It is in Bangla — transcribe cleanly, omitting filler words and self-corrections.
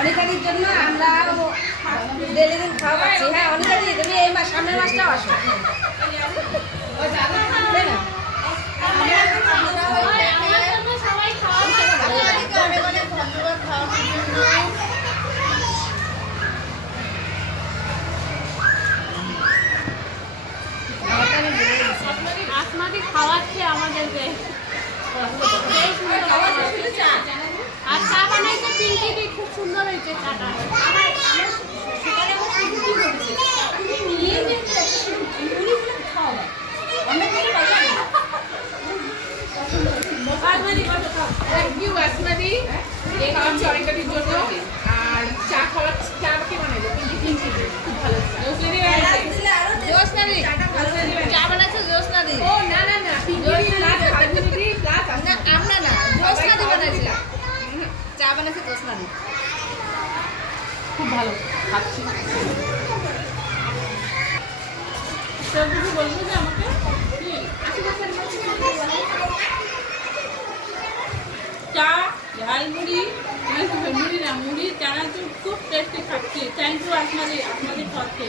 অনেকাদির জন্য আমরা ডেলি দিন খাওয়া পাচ্ছি। হ্যাঁ অনেকাদি, তুমি এই মাস সামনের মাসটাও আসো। আসমাদি খাওয়াচ্ছে আমাদেরকে, আর চা বানাইছে পিঙ্কি, খুব সুন্দর হয়েছে চাটা। অনেকটার জন্য আর চা খাওয়ার চা কে বানাইলো পিঙ্কি, খুব ভালো। চা বানাইছো জ্যোৎস্নাদি? ও না না না, আমরা না, জ্যোৎস্নাদি বানাইছিলাম। চা বানাইছে জ্যোৎস্নাদি, খুব ভালো খাচ্ছি। কিছু বলবো যে আমাকে চা ঝালমুড়ি, মুড়ি না মুড়ি চানাচুর খুব টেস্টি খাচ্ছি। থ্যাংক ইউ আপনাদের পক্ষে।